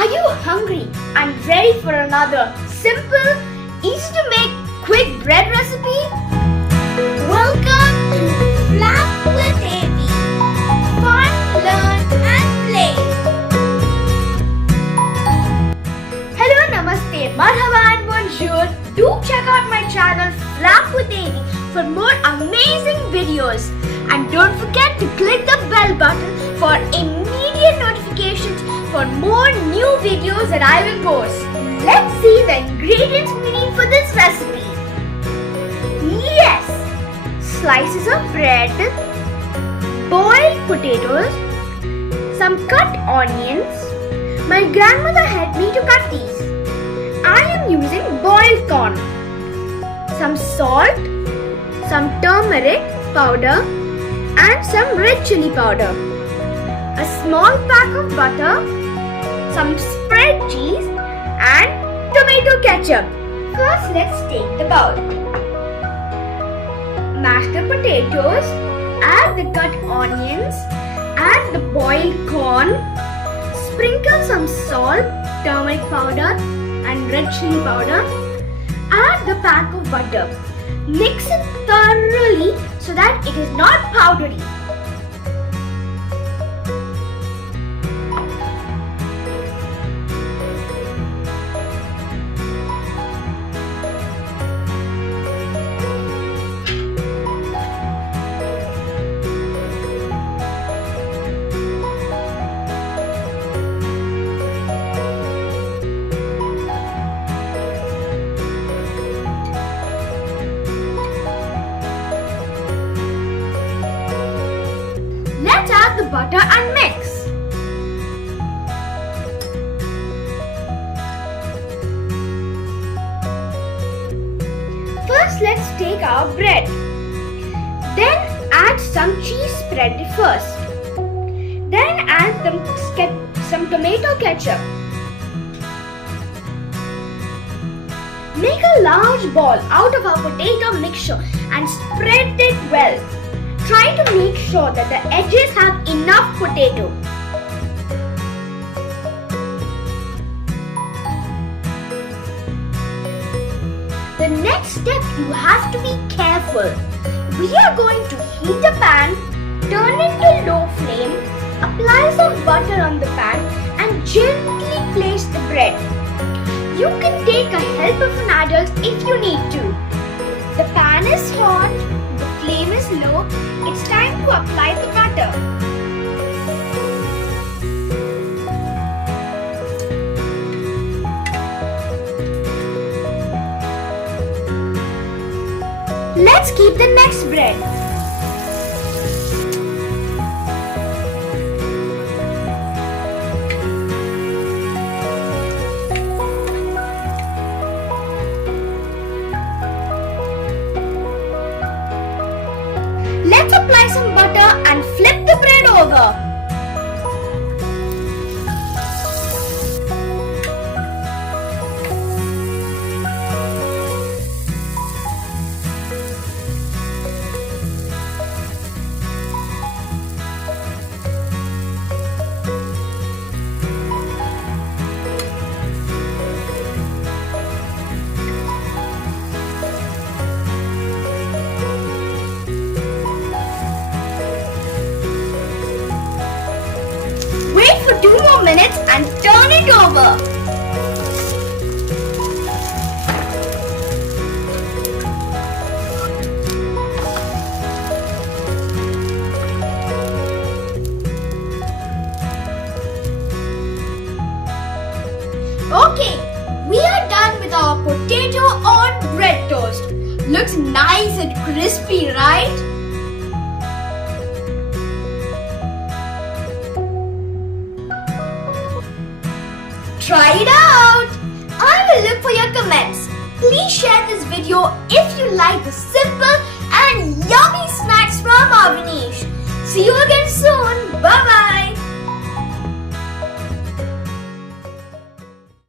Are you hungry and ready for another simple, easy to make, quick bread recipe? Welcome to Flap with Amy. Fun, learn and play. Hello, namaste, marhaba and bonjour. Do check out my channel Flap with Amy for more amazing videos. And don't forget to click the bell button for immediate notifications for more new videos that I will post. Let's see the ingredients we need for this recipe. Yes! Slices of bread, boiled potatoes, some cut onions. My grandmother helped me to cut these. I am using boiled corn, some salt, some turmeric powder and some red chili powder, a small pack of butter, some spread cheese and tomato ketchup. First, let's take the bowl. Mash the potatoes, add the cut onions, add the boiled corn, sprinkle some salt, turmeric powder and red chili powder, add the pack of butter. Mix it thoroughly so that it is not powdery. Let's add the butter and mix. First, let's take our bread. Then add some cheese spread first. Then add some tomato ketchup. Make a large ball out of our potato mixture and spread it well. Try to make sure that the edges have enough potato. The next step, you have to be careful. We are going to heat a pan, turn it to low flame, apply some butter on the pan and gently place the bread. You can take a help of an adult if you need to. The pan is hot. Flame is low, it's time to apply the butter. Let's keep the next bread. Let's apply some butter and flip the bread over. Wait for 2 more minutes and turn it over. Okay, we are done with our potato on bread toast. Looks nice and crispy, right? Try it out! I will look for your comments. Please share this video if you like the simple and yummy snacks from Avaneesh. See you again soon. Bye bye.